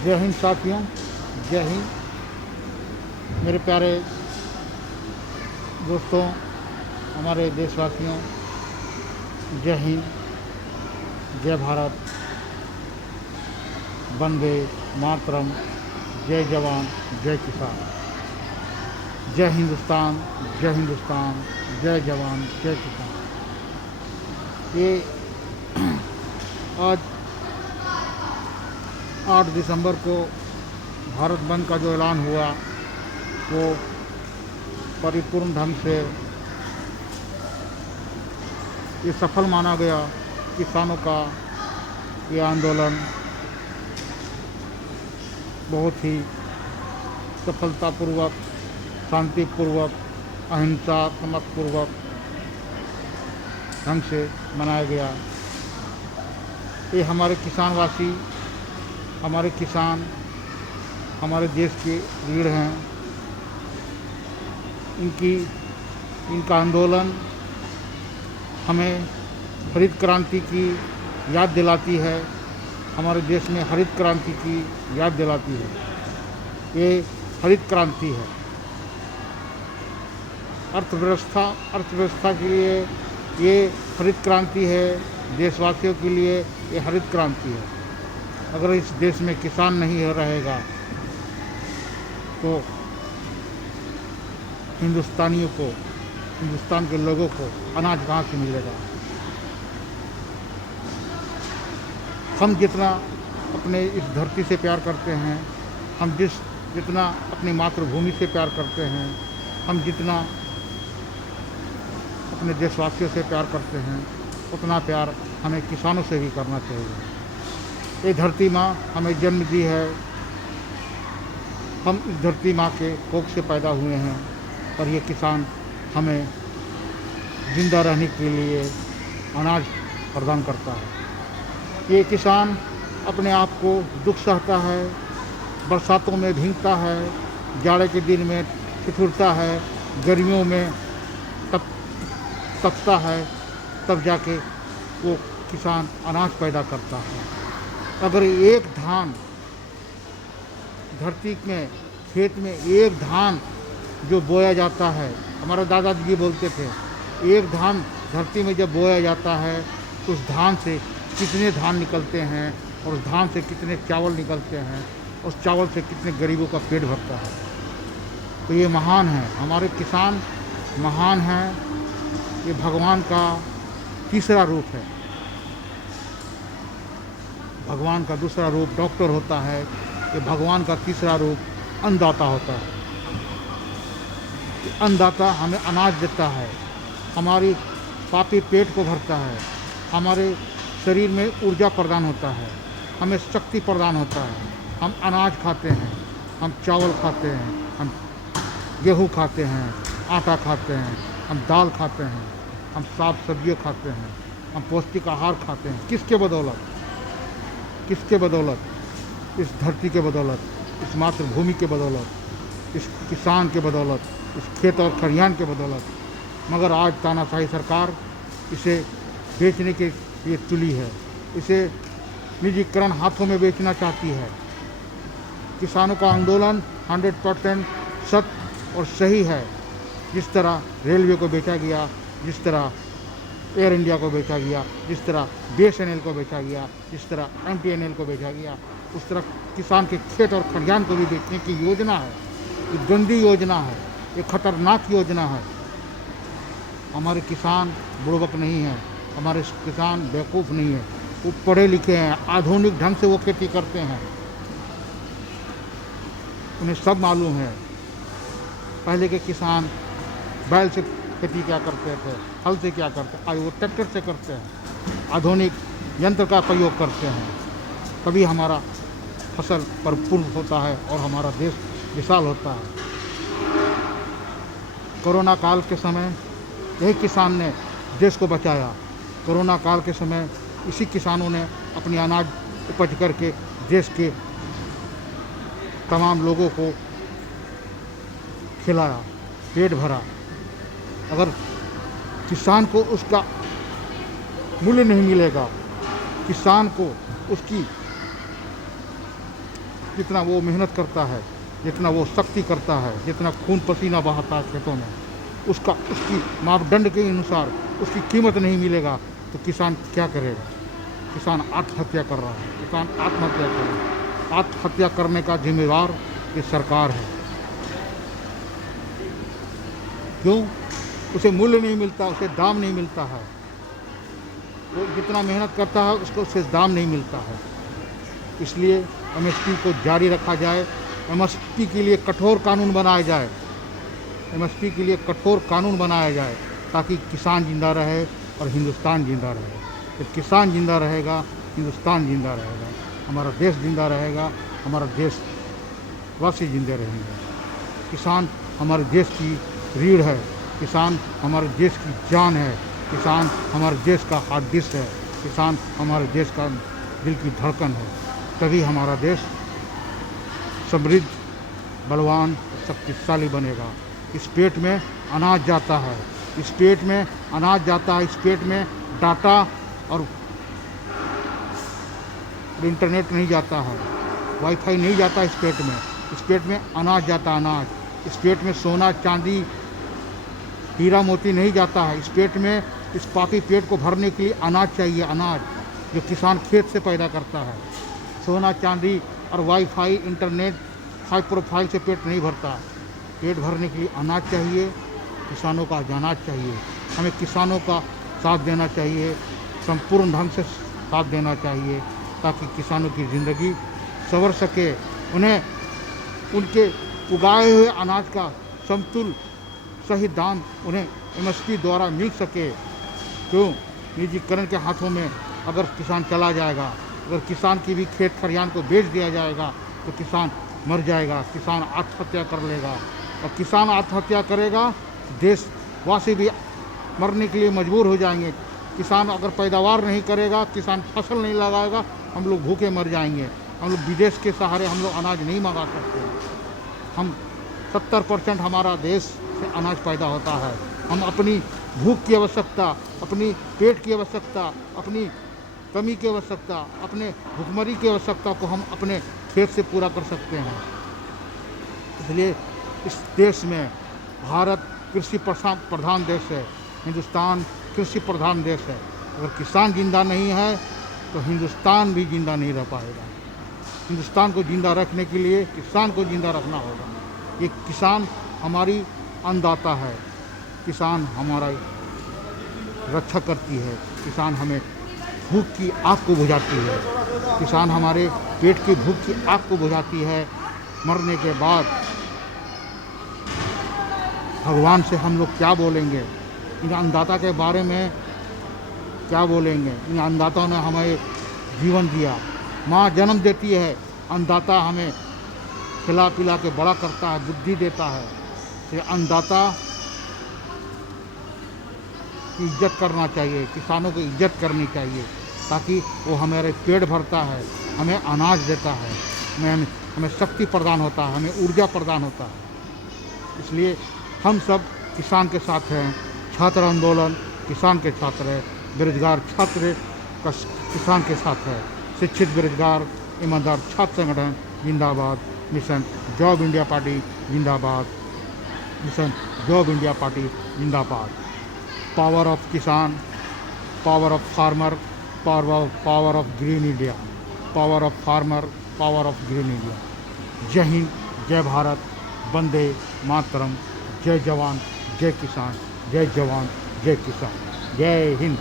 जय हिंद साथियों, जय हिंद मेरे प्यारे दोस्तों, हमारे देशवासियों। जय हिंद, जय भारत, वंदे मातरम, जय जवान, जय किसान। जय हिंदुस्तान, जय हिंदुस्तान, जय जवान, जय किसान। ये आज 8 दिसंबर को भारत बंद का जो ऐलान हुआ वो परिपूर्ण ढंग से ये सफल माना गया। किसानों का ये आंदोलन बहुत ही सफलतापूर्वक, शांतिपूर्वक, अहिंसात्मकपूर्वक ढंग से मनाया गया। ये हमारे किसानवासी, हमारे किसान हमारे देश के रीढ़ हैं। इनका आंदोलन हमें हरित क्रांति की याद दिलाती है, हमारे देश में हरित क्रांति की याद दिलाती है। ये हरित क्रांति है। अर्थव्यवस्था के लिए ये हरित क्रांति है। देशवासियों के लिए ये हरित क्रांति है। अगर इस देश में किसान नहीं रहेगा तो हिंदुस्तानियों को, हिंदुस्तान के लोगों को अनाज कहाँ से मिलेगा। हम जितना अपने इस धरती से प्यार करते हैं, हम जितना अपनी मातृभूमि से प्यार करते हैं, हम जितना अपने देशवासियों से प्यार करते हैं, उतना प्यार हमें किसानों से भी करना चाहिए। ये धरती माँ हमें जन्म दी है। हम इस धरती माँ के कोख से पैदा हुए हैं और ये किसान हमें जिंदा रहने के लिए अनाज प्रदान करता है। ये किसान अपने आप को दुख सहता है, बरसातों में भीगता है, जाड़े के दिन में ठिठुरता है, गर्मियों में तपता है, तब जाके वो किसान अनाज पैदा करता है। अगर एक धान धरती में, खेत में एक धान जो बोया जाता है, हमारे दादाजी बोलते थे, एक धान धरती में जब बोया जाता है तो उस धान से कितने धान निकलते हैं और उस धान से कितने चावल निकलते हैं, उस चावल से कितने गरीबों का पेट भरता है। तो ये महान है, हमारे किसान महान हैं। ये भगवान का तीसरा रूप है। भगवान का दूसरा रूप डॉक्टर होता है, ये भगवान का तीसरा रूप अन्नदाता होता है। अन्नदाता हमें अनाज देता है, हमारी पापी पेट को भरता है, हमारे शरीर में ऊर्जा प्रदान होता है, हमें शक्ति प्रदान होता है। हम अनाज खाते हैं, हम चावल खाते हैं, हम गेहूँ खाते हैं, आटा खाते हैं, हम दाल खाते हैं, हम साग सब्जियाँ खाते हैं, हम पौष्टिक आहार खाते हैं। किसके बदौलत? किसके बदौलत? इस धरती के बदौलत, इस मातृभूमि के बदौलत, इस किसान के बदौलत, इस खेत और खलिहान के बदौलत। मगर आज तानाशाही सरकार इसे बेचने के लिए तुली है, इसे निजीकरण हाथों में बेचना चाहती है। किसानों का आंदोलन 100% सत्य और सही है। जिस तरह रेलवे को बेचा गया, जिस तरह एयर इंडिया को बेचा गया, जिस तरह BSNL को बेचा गया, जिस तरह MTNL को बेचा गया, उस तरह किसान के खेत और खलिहान को भी बेचने की योजना है। ये गंदी योजना है, ये खतरनाक योजना है। हमारे किसान बुड़बक नहीं हैं, हमारे किसान बेवकूफ़ नहीं है, वो पढ़े लिखे हैं, आधुनिक ढंग से वो खेती करते हैं। उन्हें सब मालूम है। पहले के किसान बैल से खेती क्या करते थे, हल से क्या करते, आज वो ट्रैक्टर से करते हैं, आधुनिक यंत्र का प्रयोग करते हैं। तभी हमारा फसल परिपूर्ण होता है और हमारा देश विशाल होता है। कोरोना काल के समय यही किसान ने देश को बचाया। कोरोना काल के समय इसी किसानों ने अपनी अनाज उपज करके देश के तमाम लोगों को खिलाया, पेट भरा। अगर किसान को उसका मूल्य नहीं मिलेगा, किसान को उसकी जितना वो मेहनत करता है, जितना वो शक्ति करता है, जितना खून पसीना बहाता है खेतों में, उसकी मापदंड के अनुसार उसकी कीमत नहीं मिलेगा तो किसान क्या करेगा? किसान आत्महत्या कर रहा है, किसान आत्महत्या कर रहा है। आत्महत्या करने का जिम्मेदार ये सरकार है। क्यों? उसे मूल्य नहीं मिलता, उसे दाम नहीं मिलता है। वो जितना मेहनत करता है उसको उससे दाम नहीं मिलता है। इसलिए एमएसपी को जारी रखा जाए, एमएसपी के लिए कठोर कानून बनाया जाए, एमएसपी के लिए कठोर कानून बनाया जाए ताकि किसान जिंदा रहे और हिंदुस्तान जिंदा रहे। जब किसान जिंदा रहेगा, हिंदुस्तान जिंदा रहेगा, हमारा देश जिंदा रहेगा, हमारा देशवासी जिंदे रहेंगे। किसान हमारे देश की रीढ़ है, किसान हमारे देश की जान है, किसान हमारे देश का हार्ट डिस्क है, किसान हमारे देश का दिल की धड़कन है। तभी हमारा देश समृद्ध, बलवान, शक्तिशाली बनेगा। इस पेट में अनाज जाता है, इस पेट में अनाज जाता है, इस पेट में डाटा और इंटरनेट नहीं जाता है, वाईफाई नहीं जाता इस पेट में। इस पेट में अनाज जाता है, अनाज। इस पेट में सोना चांदी हीरा मोती नहीं जाता है। इस पेट में, इस पापी पेट को भरने के लिए अनाज चाहिए, अनाज जो किसान खेत से पैदा करता है। सोना चांदी और वाईफाई इंटरनेट हाई प्रोफाइल से पेट नहीं भरता। पेट भरने के लिए अनाज चाहिए, किसानों का अनाज चाहिए। हमें किसानों का साथ देना चाहिए, संपूर्ण ढंग से साथ देना चाहिए ताकि किसानों की ज़िंदगी संवर सके, उन्हें उनके उगाए हुए अनाज का समतुल सही दाम उन्हें एमएसपी द्वारा मिल सके। क्यों? निजीकरण के हाथों में अगर किसान चला जाएगा, अगर किसान की भी खेत खलिहान को बेच दिया जाएगा तो किसान मर जाएगा, किसान आत्महत्या कर लेगा। और किसान आत्महत्या करेगा, देशवासी भी मरने के लिए मजबूर हो जाएंगे। किसान अगर पैदावार नहीं करेगा, किसान फसल नहीं लगाएगा, हम लोग भूखे मर जाएंगे। हम लोग विदेश के सहारे हम लोग अनाज नहीं मंगा सकते। हम 70% हमारा देश से अनाज पैदा होता है। हम अपनी भूख की आवश्यकता, अपनी पेट की आवश्यकता, अपनी कमी की आवश्यकता, अपने भुखमरी की आवश्यकता को हम अपने खेत से पूरा कर सकते हैं। इसलिए इस देश में भारत कृषि प्रधान देश है, हिंदुस्तान कृषि प्रधान देश है। अगर किसान जिंदा नहीं है तो हिंदुस्तान भी जिंदा नहीं रह पाएगा। हिंदुस्तान को जिंदा रखने के लिए किसान को जिंदा रखना होगा। ये किसान हमारी अन्नदाता है, किसान हमारा रक्षा करती है, किसान हमें भूख की आग को बुझाती है, किसान हमारे पेट की भूख की आग को बुझाती है। मरने के बाद भगवान से हम लोग क्या बोलेंगे? इन अन्नदाता के बारे में क्या बोलेंगे? इन अन्नदाताओं ने हमें जीवन दिया, माँ जन्म देती है, अन्नदाता हमें खिला पिला के बड़ा करता है, बुद्धि देता है। ये अन्नदाता की इज्जत करना चाहिए, किसानों की इज्जत करनी चाहिए ताकि वो हमारे पेट भरता है, हमें अनाज देता है, हमें शक्ति प्रदान होता है, हमें ऊर्जा प्रदान होता है। इसलिए हम सब किसान के साथ हैं। छात्र आंदोलन किसान के छात्र है, बेरोजगार छात्र का किसान के साथ है। शिक्षित बेरोजगार ईमानदार छात्र संगठन जिंदाबाद। मिशन जॉब इंडिया पार्टी जिंदाबाद। मिशन जॉब इंडिया पार्टी जिंदाबाद। पावर ऑफ किसान, power of farmer, power of green India, power of farmer, power of green India. जय हिंद, जय भारत, वंदे मातरम। जय जवान जय किसान, जय जवान जय किसान। जय हिंद।